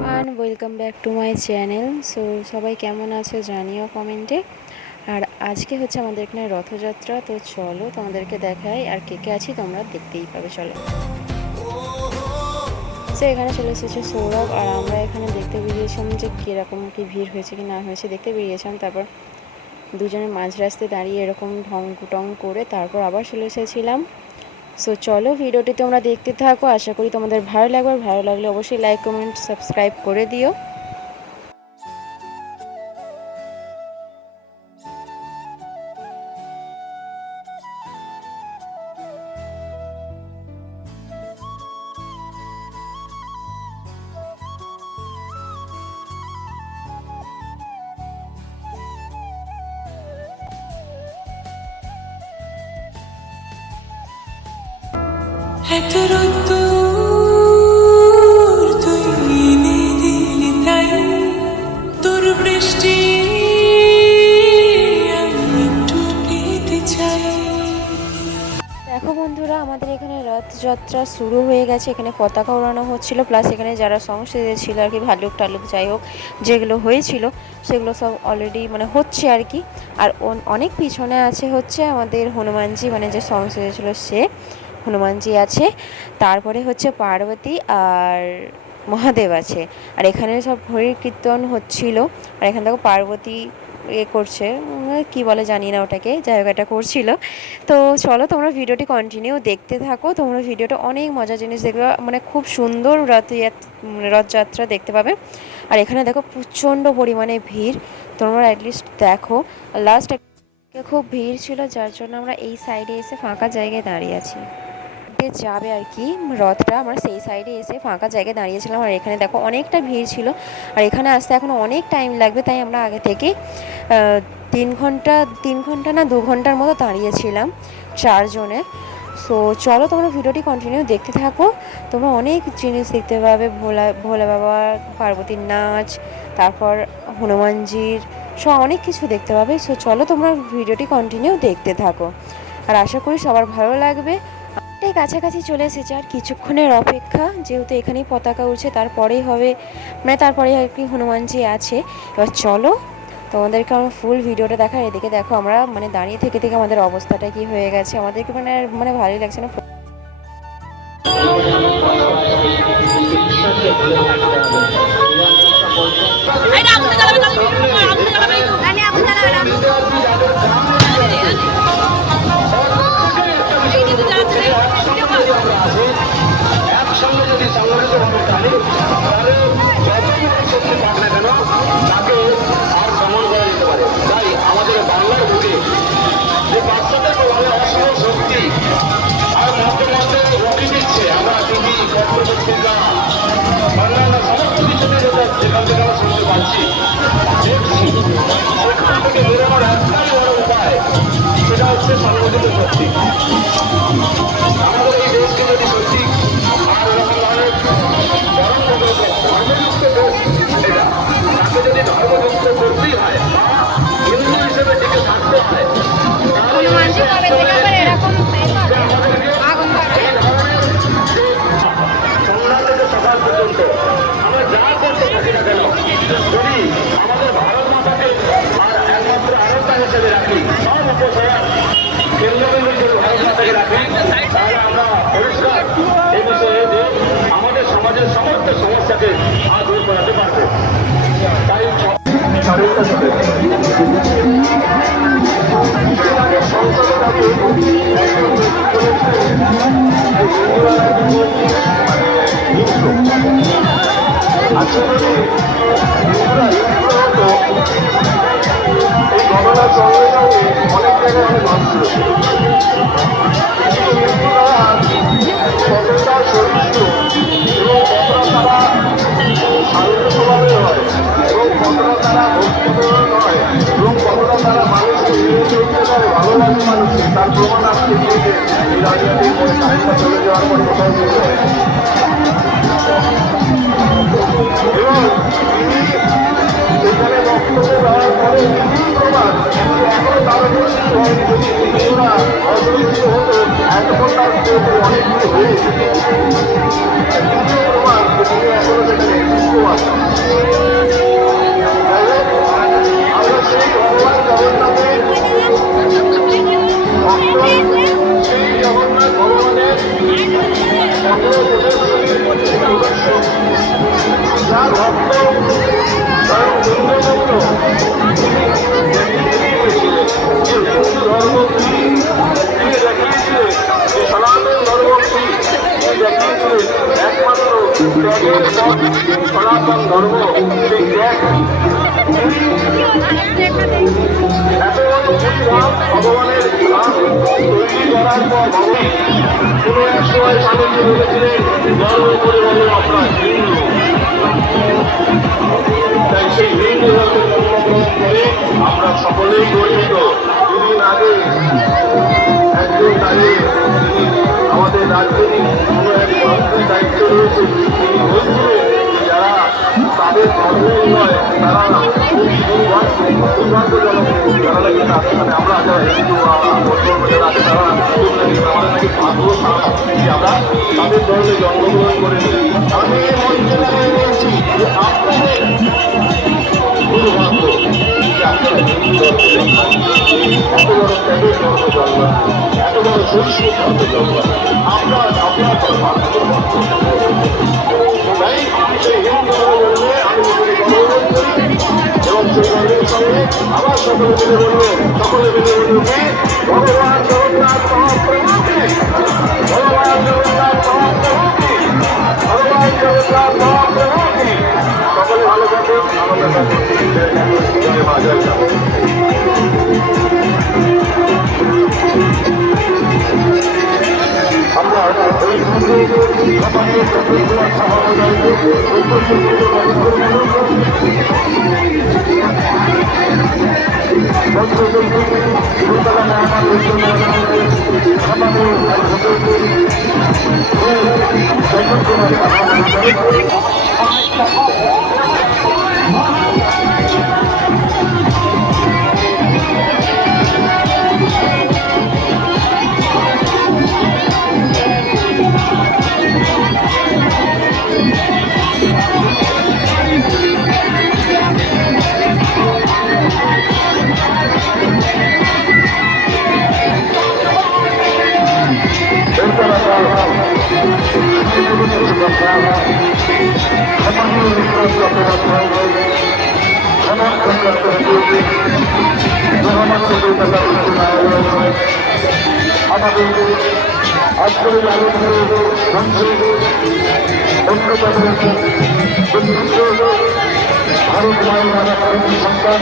Everyone, welcome back to my channel. So সবাই কেমন আছো জানিও কমেন্টে। আর আজকে হচ্ছে আমাদের এখানে রথযাত্রা, তো চলো তোমাদেরকে দেখাই আর কে কে আছি তোমরা দেখতেই পাবে। চলো। সো এখানে চলে এসেছে সৌরভ আর আমরা এখানে দেখতে বেরিয়েছিলাম যে কীরকম কী ভিড় হয়েছে কি না হয়েছে দেখতে বেরিয়েছিলাম। তারপর দুজনে মাঝ রাস্তায় দাঁড়িয়ে এরকম ঢং টং করে তারপর আবার চলে এসেছিলাম। সো চলো ভিডিওটি তোমরা দেখতে থাকো, আশা করি তোমাদের ভালো লাগবে। আর ভালো লাগলে অবশ্যই লাইক কমেন্ট সাবস্ক্রাইব করে দিও। এত রোদ্দুর তুই এনে দিলি তাই, তোর বৃষ্টি আমি একটু পেতে চাই। দেখো বন্ধুরা, আমাদের এখানে রথযাত্রা শুরু হয়ে গেছে। এখানে পতাকা ওড়ানো হচ্ছিল, প্লাস এখানে যারা সং সেজেছিল আর কি, ভালুক টালুক যাই হোক যেগুলো হয়েছিল সেগুলো সব অলরেডি হচ্ছে আর কি। আর অনেক পিছনে আছে হচ্ছে আমাদের হনুমানজি, যে সং সেজেছিল সে হনুমানজি আছে। তারপরে হচ্ছে পার্বতী আর মহাদেব আছে। আর এখানে সব হরির কীর্তন হচ্ছিল। আর এখান থেকে পার্বতী করছে, কি বলে জানি না ওটাকে, জায়গাটা করছিল। তো চলো তোমরা ভিডিওটি কন্টিনিউ দেখতে থাকো। তোমরা ভিডিওটা অনেক মজার জিনিস দেখবে, খুব সুন্দর রথযাত্রা দেখতে পাবে। আর এখানে দেখো প্রচণ্ড পরিমাণে ভিড়, তোমরা অ্যাটলিস্ট দেখো। লাস্ট খুব ভিড় ছিল, যার জন্য আমরা এই সাইডে এসে ফাঁকা জায়গায় দাঁড়িয়ে আছি। যাবে আর কি রথটা, আমরা সেই সাইডে এসে ফাঁকা জায়গায় দাঁড়িয়েছিলাম। আর এখানে দেখো অনেকটা ভিড় ছিল, আর এখানে আসতে এখনও অনেক টাইম লাগবে, তাই আমরা আগে থেকে 3 ঘন্টা না 2 ঘন্টার মতো দাঁড়িয়েছিলাম চারজনে। সো চলো তোমরা ভিডিওটি কন্টিনিউ দেখতে থাকো। তোমরা অনেক জিনিস দেখতে পাবে, ভোলা বাবা, পার্বতীর নাচ, তারপর হনুমানজির সব অনেক কিছু দেখতে পাবে। সো চলো তোমরা ভিডিওটি কন্টিনিউ দেখতে থাকো, আর আশা করি সবার ভালো লাগবে। এই কাছাকাছি চলে এসেছে, আর কিছুক্ষণের অপেক্ষা, যেহেতু এখানেই পতাকা উঠছে, তারপরেই হবে তারপরেই আর কি হনুমানজি আছে। এবার চলো তোমাদেরকে আমার ফুল ভিডিওটা দেখা। এদিকে দেখো আমরা দাঁড়িয়ে থেকে থেকে আমাদের অবস্থাটা কি হয়ে গেছে, আমাদেরকে ভালোই লাগছে না। একসঙ্গে যদি সংগঠিত ভাবে চলে তাহলে যতই শক্তি পাক না কেন তাকে আর দমন করা যেতে পারে। তাই আমাদের বাংলার বুকে যে বাচ্চাদের প্রভাবে অসীম শক্তি আর মধ্যে মধ্যে রুটি দিচ্ছে, আমরা টিভি পত্রপত্রিকা অন্যান্য সমস্ত কিছুতে যেখান থেকে আমরা শুনতে পাচ্ছি, দেখছি, সেখান থেকে বেরোনোর একটাই বড় উপায়, সেটা হচ্ছে সংগঠিত শক্তি। আমাদের এই দেশকে যদি সত্যি আর এরকম ধরনের ধর্মযুক্ত দেশ এটা, তাকে যদি ধর্মযুক্ত করতেই হয় বা হিন্দু হিসেবে টিকে থাকতে হয়, সন্ধ্যা থেকে সকাল পর্যন্ত আমরা যা করতে থাকি না কেন, যদি আমাদের ভারত মাতাকে আর একমাত্র আরোগ্য হিসেবে রাখি, সব উপসভার কেন্দ্রবিন্দু যদি ভারত মাতাকে রাখি, তাহলে আমরা পরিষ্কার এই বিষয়ে যে আমাদের সমাজের সমস্ত সমস্যাকে দূর করাতে পারবে। তাই এই ঘটনার সঙ্গে সঙ্গে অনেক জায়গায় অনেক মানুষ ছিল, কতটা সহিষ্ণু এবং কতটা তারা শান্ত স্বভাবের হয় এবং কতটা তারা ভক্তিপূর্ণ নয় এবং কতটা তারা মানুষকে মেনে চলতে পারে, ভালোবাসে মানুষকে, তার প্রমাণ আজকে দিয়েছে এই রাজনৈতিক সাহিত্যা চলে যাওয়ার পর কোথাও দিয়ে যায়। এবং তিনি এখানে বক্তব্য দেওয়ার পরে তিনি প্রমাণ এখনো তার উপস্থিত হয়নি। যদি হিন্দুরা অগ্রসর হতো এতক্ষণ তার অনেক কিছু হয়ে যেত, প্রমাণ তিনি এখনো সেখানে প্রমাণ। যার ভক্ত স্বয়ং বঙ্গবন্ধু যে হিন্দু ধর্ম কি তিনি দেখিয়েছিলেন, যে সনাতন ধর্ম কি তিনি দেখিয়েছিলেন, একমাত্র ত্যাগের পথ সনাতন ধর্ম। সেই ত্যাগ এত বড় পরিধাম ভগবানের ধাম তৈরি করার পর ভগবান কোনো এক সময় স্বামীজি বলেছিলেন, গর্ব করে বলো আমরা হিন্দু। তাই সেই হিন্দু ধর্মে জন্মগ্রহণ করে আমরা সকলেই গর্বিত। দুদিন আগে একজন নারী, তিনি আমাদের রাজনীতি কোনো এক মন্ত্রীর দায়িত্ব রয়েছে, তিনি বলছিলেন যারা তাদের ধর্মের নয় তারা দুর্ভাগ্যজনক, তারা নাকি মানে আমরা যারা হিন্দু মুসলমান যারা আছে তারা আমাদের নাকি ভাগ্য খারাপ যে আমরা তাদের ধর্মে জন্মগ্রহণ করেছি। আমি এই মঞ্চে দাঁড়িয়ে বলছি যে আপনাদের দুর্ভাগ্য যে আপনারা হিন্দু এত বড় ত্যাগের ধর্ম জন্ম, এত বড় সহিষ্ণু ধর্ম জন্ম, আপনার ভাগ্য। তাই সেই হিন্দু ধর্মে আমি নিজেকে গর্ববোধ করি এবং সেই গর্বের সঙ্গে আবার সকলে মিলে বলবো কি ভগবান জগন্নাথ মহাপ্রভুকে, ভগবান জগন্নাথ মহাপ্রভুকে, ভগবান জগন্নাথ মহাপ্রভুকে। সকলে ভালো থাকুন, আনন্দ থাকুন। জয় মা, জয় মা। আমরা এই আজকের আলোচনার অন্যতম ভারত মায়ের সন্তান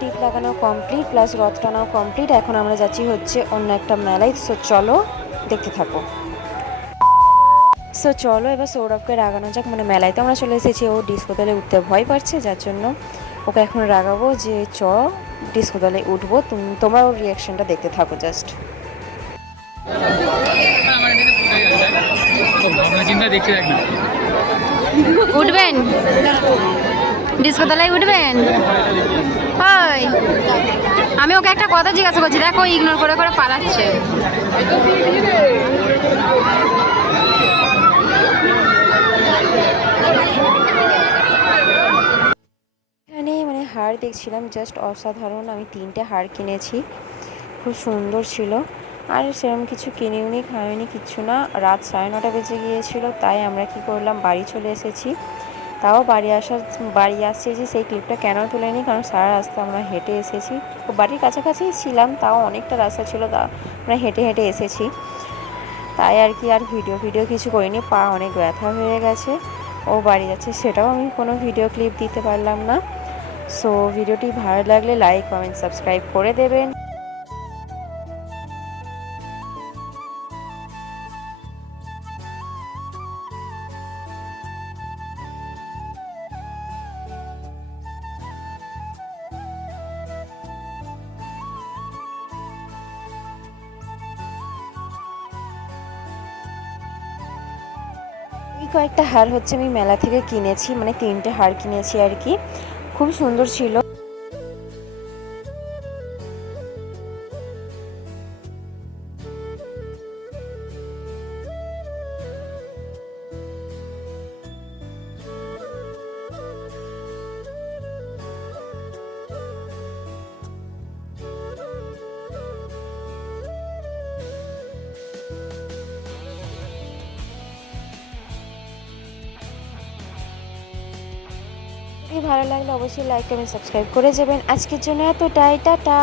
টিপ লাগানো কমপ্লিট প্লাস রথ টানাও কমপ্লিট। এখন আমরা যাচ্ছি হচ্ছে অন্য একটা মেলায়। সো চলো দেখতে থাকো। সো চলো এবার সৌরভকে রাগানো যাক। মানে মেলায় তো আমরা চলে এসেছি, ও ডিস্কো দলে উঠতে ভয় পাচ্ছে, যার জন্য ওকে এখন রাগাবো যে চ ডিস্কো দলে উঠবো। তোমরা ওর রিয়াকশনটা দেখতে থাকো জাস্ট। উঠবেন ডিস্কো তলায় উঠবেন? হয় আমি ওকে একটা কথা জিজ্ঞাসা করছি, দেখো ইগনোর করে করে পালাচ্ছে। এখানে মানে হার দেখছিলাম, জাস্ট অসাধারণ। আমি 3টে হার কিনেছি, খুব সুন্দর ছিল। আর সেরকম কিছু কিনিওনি, খাইনি, কিচ্ছু না। রাত 9:30 বেজে গিয়েছিল, তাই আমরা কি করলাম, বাড়ি চলে এসেছি। তাও বাড়ি আসছে যে সেই ক্লিপটা কেন তুলেনি, কারণ সারা রাস্তা আমরা হেঁটে এসেছি। বাড়ির কাছাকাছি ছিলাম, তাও অনেকটা রাস্তা ছিল, তা আমরা হেঁটে হেঁটে এসেছি। তাই আর কি আর ভিডিও কিছু করিনি, পা অনেক ব্যথা হয়ে গেছে। ও বাড়ি যাচ্ছে, সেটাও আমি কোনো ভিডিও ক্লিপ দিতে পারলাম না। সো ভিডিওটি ভালো লাগলে লাইক, কমেন্ট, সাবস্ক্রাইব করে দেবেন। কয়েকটা হার হচ্ছে আমি মেলা থেকে কিনেছি, মানে 3টে হার কিনেছি আর কি, খুব সুন্দর ছিল। ভালো লাগলে অবশ্যই লাইক কমেন্ট সাবস্ক্রাইব করে যাবেন। আজকের জন্য এতটাই, টাটা।